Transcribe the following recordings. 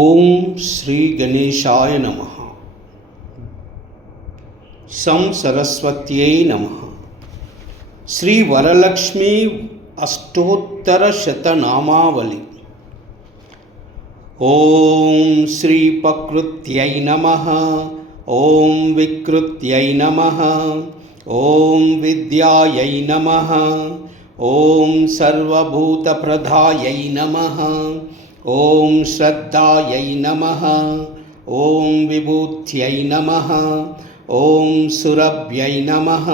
ఓం శ్రీ గణేశాయ నమః. సం సరస్వత్యై నమః. శ్రీ వరలక్ష్మీ అష్టోత్తర శతనామావళి. ఓం శ్రీ ప్రకృత్యై నమః. ఓం వికృత్యై నమః. ఓం విద్యాయై నమః. ఓం సర్వభూతప్రదాయై నమః. ఓం శ్రద్ధాయై నమః. ఓం విభూత్యై నమః. ఓం సురభ్యై నమః.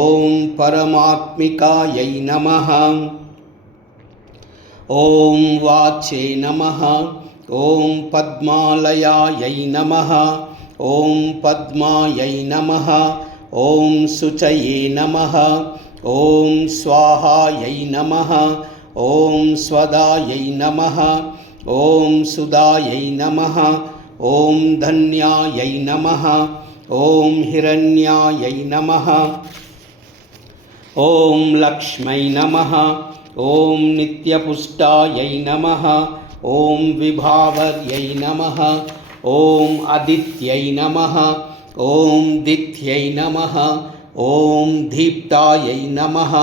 ఓం పరమాత్మికాయై నమః. ఓం వాచే నమః. ఓం పద్మాలయాయై నమః. ఓం పద్మాయై నమః. ఓం శుచయే నమః. ఓం స్వాహాయై నమః. ఓం స్వదాయై నమః. ఓం సుదాయై నమః. ఓం ధన్యాయై నమః. ఓం హిరణ్యాయై నమః. ఓం లక్ష్మై నమః. ఓం నిత్యపుష్టాయై నమః. ఓం విభావర్యై నమః. ఓం అదిత్యై నమః. ఓం దిత్యై నమః. ఓం దీప్తాయై నమః.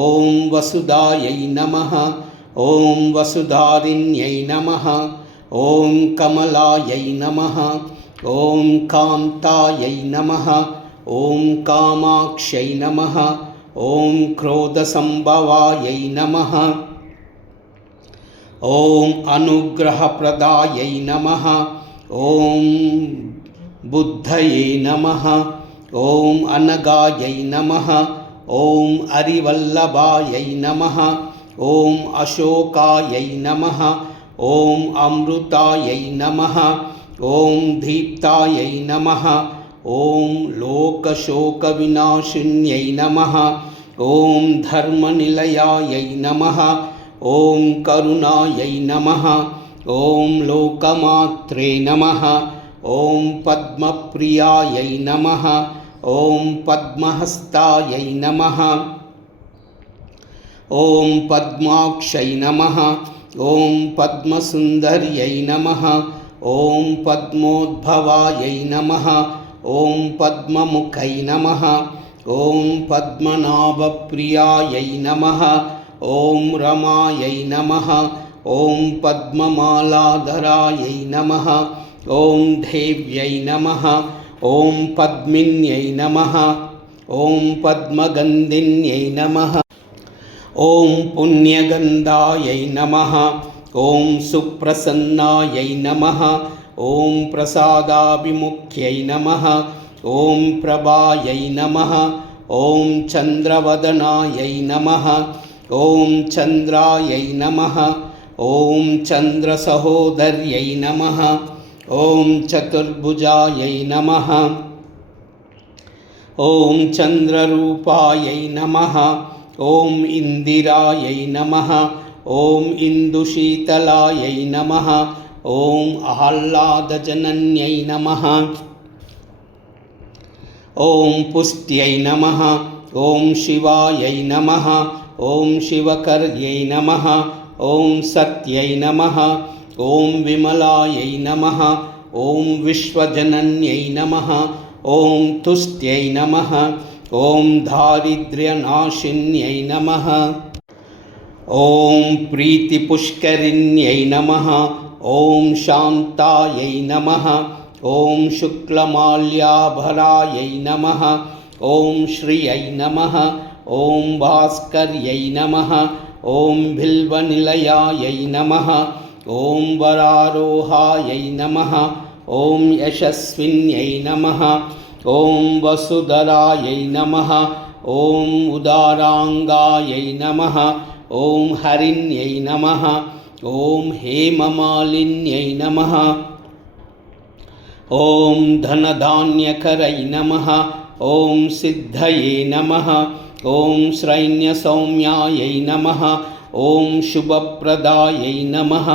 ఓం వసుదాయై నమః. ఓం వసుధారిణ్యై నమః. ఓం కమలాయై నమః. ఓం కాంతాయై నమః. ఓం కామాక్షై నమః. ఓం క్రోధసంభవాయై నమః. ఓం అనుగ్రహప్రదాయై నమః. ఓం బుద్ధయే నమః. ఓం అనగాయై నమః. ఓం అరివల్లభాయై నమః. ఓం అశోకాయై నమః. ఓం అమృతాయై నమః. ఓం దీప్తాయై నమః. ఓం లోకశోకవినాశిన్యై నమః. ఓం ధర్మనిలయాయై నమః. ఓం కరుణాయై నమః. ఓం లోకమాత్రే నమః. ఓం పద్మప్రియాయై నమః. ఓం పద్మహస్తాయై నమః. ఓం పద్మాక్షై నమః. ఓం పద్మసుందర్యై నమః. ఓం పద్మోద్భవాయై నమః. ఓం పద్మముఖై నమః. ఓం పద్మనాభప్రియాయై నమః. ఓం రమాయై నమః. ఓం పద్మమాలాధరాయై నమః. ఓం దేవ్యై నమః. ఓం పద్మిన్యై నమః. ఓం పద్మగంధిన్యై నమః. ఓం పుణ్యగంధాయై నమః. ఓం సుప్రసన్నాయై నమః. ఓం ప్రసాదాభిముఖ్యై నమః. ఓం ప్రభాయై నమః. ఓం చంద్రవదనాయై నమః. ఓం చంద్రాయై నమః. ఓం చంద్రసహోదర్యై నమః. ఓం చతుర్భుజాయై నమః. ఓం చంద్రరూపాయై నమః. ఓం ఇందిరాయై నమః. ఓం ఇందుశీతలాయై నమః. ఓం ఆహ్లాదజనన్యై నమః. ఓం పుష్ట్యై నమః. ఓం శివాయై నమః. ఓం శివకర్యై నమః. ఓం సత్యై నమః. ఓం విమలాయై నమః. ఓం విశ్వజనన్యై నమః. ఓం తుష్ట్యై నమః. ఓం దారిద్ర్యనాశిన్యై నమః. ఓం ప్రీతిపుష్కరిణ్యై నమః. ఓం శాంతాయై నమః. ఓం శుక్లమాల్యాభరాయై నమః. ఓం శ్రియై నమః. ఓం భాస్కర్యై నమః. ఓం బిల్వనిలయాయై నమః. ఓం వరారోహాయై నమః. ఓం యశస్విన్యై నమః. ఓం వసుధరాయై నమః. ఓం ఉదారాంగాయై నమః. ఓం హరిణ్యై నమః. ఓం హేమమాలిన్యై నమః. ఓం ధనధాన్యకరై నమః. ఓం సిద్ధయే నమః. ఓం శ్రైన్యసౌమ్యాయై నమః. ఓం శుభప్రదాయై నమః.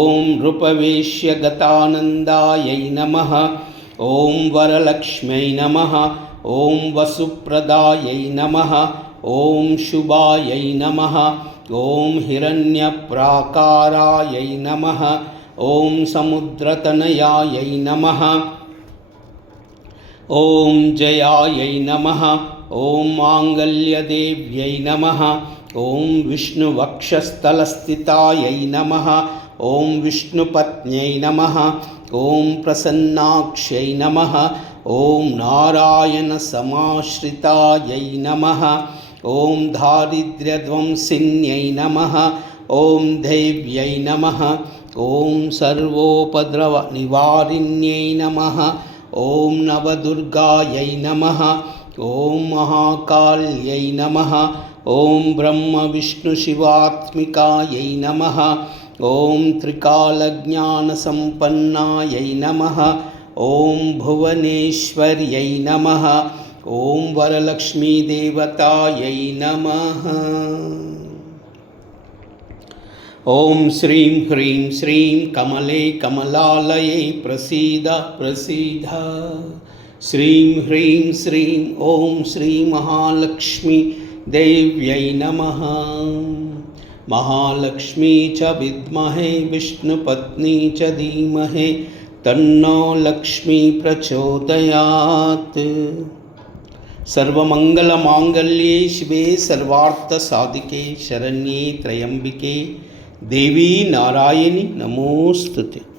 ఓం నృపవేశ్యగతానందాయై నమః. ఓం వరలక్ష్మ్యై నమః. ఓం వసుప్రదాయై నమః. ఓం శుభాయై నమః. ఓం హిరణ్యప్రాకారాయై నమః. ॐ समुद्रतनयायै नमः। ॐ जयायै नमः। ॐ माङ्गल्यदेव्यै नमः। ॐ विष्णुवक्षस्थलस्थितायै नमः। ॐ विष्णुपत्न्यै नमः। ॐ प्रसन्नाक्ष्यै नमः। ॐ नारायणसमाश्रितायै नमः। ॐ दारिद्र्यध्वंसिन्यै नमः। ॐ देव्यै नमः। ॐ सर्वोपद्रवनिवारिण्यै नमः। ॐ नवदुर्गायै नमः। ॐ महाकाल्यै नमः। ॐ ब्रह्मविष्णुशिवात्मिकायै नमः। ॐ त्रिकालज्ञानसम्पन्नायै नमः। ॐ भुवनेश्वर्यै नमः। ॐ वरलक्ष्मीदेवतायै नमः। ॐ श्रीं ह्रीं श्रीं कमले कमलालये प्रसीद प्रसीद। श्रीं ह्रीं श्रीं ॐ श्रीमहालक्ष्मी देव्यै नमः। महालक्ष्मी च विद्महे विष्णुपत्नी च धीमहि तन्नो लक्ष्मी प्रचोदयात्। सर्वमङ्गलमाङ्गल्ये शिवे सर्वार्थसाधिके शरण्ये त्र्यम्बिके देवी नारायणि नमोस्तुते।